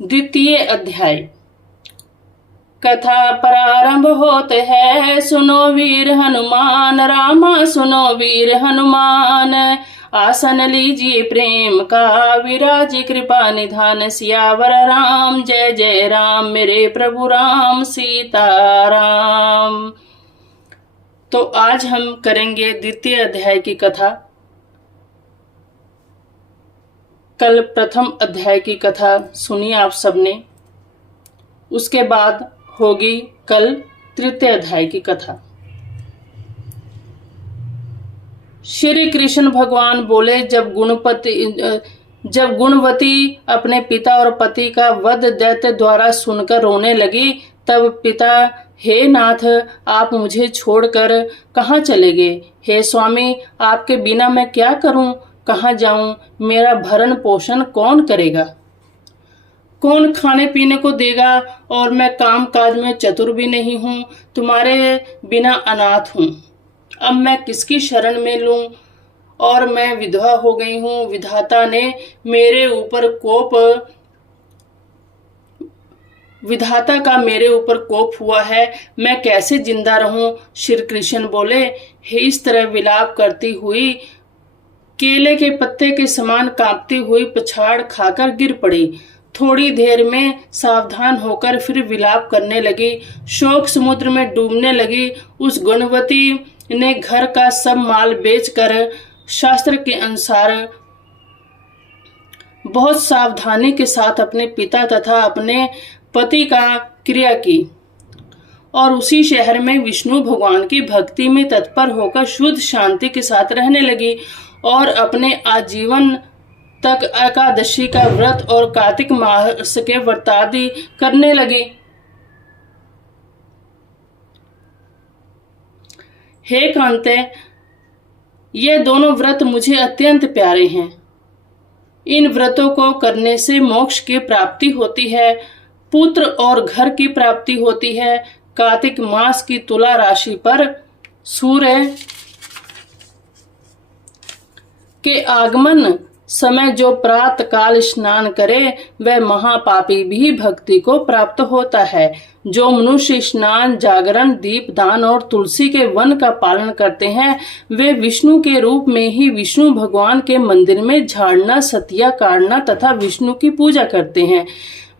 द्वितीय अध्याय। कथा प्रारंभ होते है, सुनो वीर हनुमान, रामा सुनो वीर हनुमान। आसन लीजिए प्रेम का, विराजी कृपा निधान, सियावर राम जय जय राम, मेरे प्रभु राम सीताराम। तो आज हम करेंगे द्वितीय अध्याय की कथा। कल प्रथम अध्याय की कथा सुनी आप सबने, उसके बाद होगी कल तृतीय अध्याय की कथा। श्री कृष्ण भगवान बोले, जब गुणवती अपने पिता और पति का वध दैत्य द्वारा सुनकर रोने लगी, तब पिता, हे नाथ, आप मुझे छोड़कर कहाँ चले गए? हे स्वामी, आपके बिना मैं क्या करूं, कहाँ जाऊं? मेरा भरण पोषण कौन करेगा? कौन खाने पीने को देगा? और मैं काम काज में चतुर भी नहीं हूँ, तुम्हारे बिना अनाथ हूँ। अब मैं किसकी शरण में लूं? और मैं विधवा हो गई हूँ। विधाता का मेरे ऊपर कोप हुआ है, मैं कैसे जिंदा रहूं? श्री कृष्ण बोले, हे, इस तरह विलाप करती हुई केले के पत्ते के समान कांपती हुई पछाड़ खाकर गिर पड़ी। थोड़ी देर में सावधान होकर फिर विलाप करने लगी। शोक समुद्र में डूबने लगी। उस गुणवती ने घर का सब माल बेचकर शास्त्र के अनुसार बहुत सावधानी के साथ अपने पिता तथा अपने पति का क्रिया की और उसी शहर में विष्णु भगवान की भक्ति में तत्पर होकर शुद्ध शांति के साथ रहने लगी और अपने आजीवन तक एकादशी का व्रत और कार्तिक मास के व्रतादि करने लगी। हे कांते, ये दोनों व्रत मुझे अत्यंत प्यारे हैं। इन व्रतों को करने से मोक्ष की प्राप्ति होती है, पुत्र और घर की प्राप्ति होती है। कार्तिक मास की तुला राशि पर सूर्य के आगमन समय जो प्रातः काल स्नान करे, वह महापापी भी भक्ति को प्राप्त होता है। जो मनुष्य स्नान, जागरण, दीप दान और तुलसी के वन का पालन करते हैं, वे विष्णु के रूप में ही विष्णु भगवान के मंदिर में झाड़ना, सतिया काटना तथा विष्णु की पूजा करते हैं।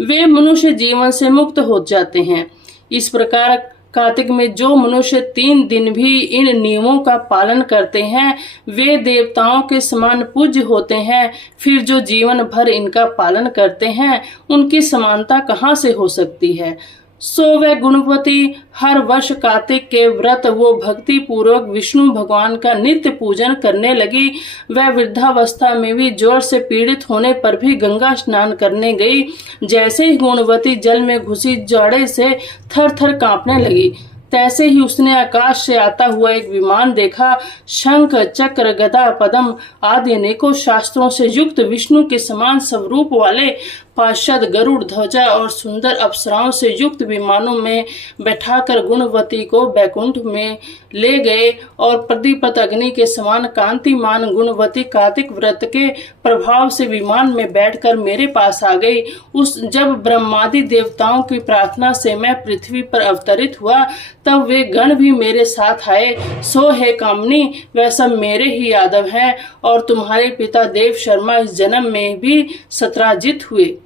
वे मनुष्य जीवन से मुक्त हो जाते हैं। इस प्रकार कार्तिक में जो मनुष्य 3 दिन भी इन नियमों का पालन करते हैं, वे देवताओं के समान पूज्य होते हैं। फिर जो जीवन भर इनका पालन करते हैं, उनकी समानता कहाँ से हो सकती है? सो वह गुणवती हर वर्ष कार्तिक के व्रत वो भक्ति पूर्वक विष्णु भगवान का नित्य पूजन करने लगी। वह वृद्धावस्था में भी जोर से पीड़ित होने पर भी गंगा स्नान करने गई। जैसे ही गुणवती जल में घुसी, जाड़े से थर थर कांपने लगी। तैसे ही उसने आकाश से आता हुआ एक विमान देखा। शंख, चक्र, गदा, पद्म आदि अनेकों शास्त्रों से युक्त विष्णु के समान स्वरूप वाले पार्षद गरुड़ ध्वजा और सुंदर अप्सराओं से युक्त विमानों में बैठाकर गुणवती को बैकुंठ में ले गए और प्रदीप्त अग्नि के समान कांतिमान गुणवती कार्तिक व्रत के प्रभाव से विमान में बैठकर मेरे पास आ गई। जब ब्रह्मादि देवताओं की प्रार्थना से मैं पृथ्वी पर अवतरित हुआ, तब वे गण भी मेरे साथ आए। सो हे कामनी, वह सब मेरे ही यादव हैं और तुम्हारे पिता देव शर्मा इस जन्म में भी सत्राजित हुए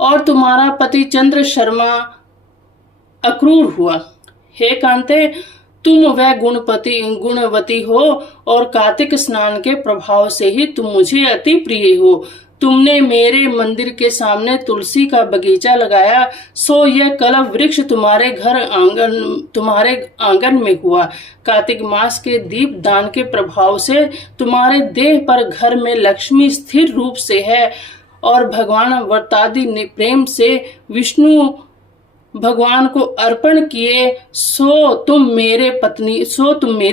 और तुम्हारा पति चंद्र शर्मा अक्रूर हुआ। हे कांते, तुम वह गुणवती हो और कार्तिक स्नान के प्रभाव से ही तुम मुझे अति प्रिय हो। तुमने मेरे मंदिर के सामने तुलसी का बगीचा लगाया, सो यह कलव वृक्ष तुम्हारे आंगन में हुआ। कार्तिक मास के दीप दान के प्रभाव से तुम्हारे देह पर घर में लक्ष्मी स्थिर रूप से है और भगवान व्रतादि ने प्रेम से विष्णु भगवान को अर्पण किए, सो तुम मेरी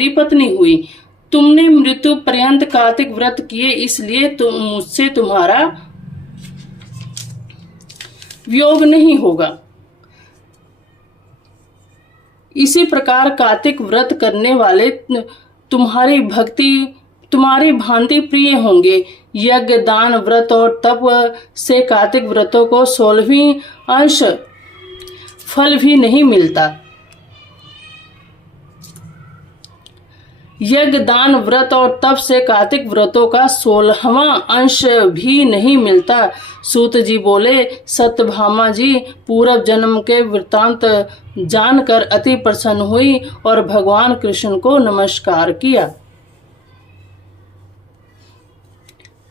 पत्नी हुई। तुमने मृत्यु पर्यंत कार्तिक व्रत किए, इसलिए मुझसे तुम्हारा वियोग नहीं होगा। इसी प्रकार कार्तिक व्रत करने वाले तुम्हारी भांति प्रिय होंगे। यज्ञ दान व्रत और तप से कार्तिक व्रतों को 16वीं अंश फल भी नहीं मिलता। यज्ञ दान व्रत और तप से कार्तिक व्रतों का 16वां अंश भी नहीं मिलता। सूत जी बोले, सत्यभामा जी पूर्व जन्म के वृत्तांत जानकर अति प्रसन्न हुई और भगवान कृष्ण को नमस्कार किया।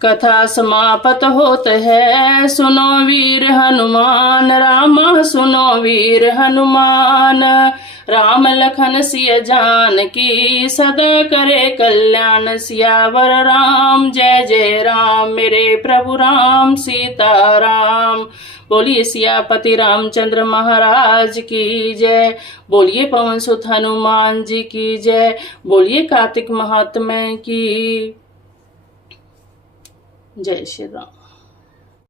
कथा समाप्त होत है, सुनो वीर हनुमान, रामा सुनो वीर हनुमान। राम लखन सिय जानकी, सदा करे कल्याण। सियावर राम जय जय राम, मेरे प्रभु राम सीताराम। बोलिए सियापति रामचंद्र महाराज की जय। बोलिए पवन सुत हनुमान जी की जय। बोलिए कार्तिक महात्म्य की जय श्री राम।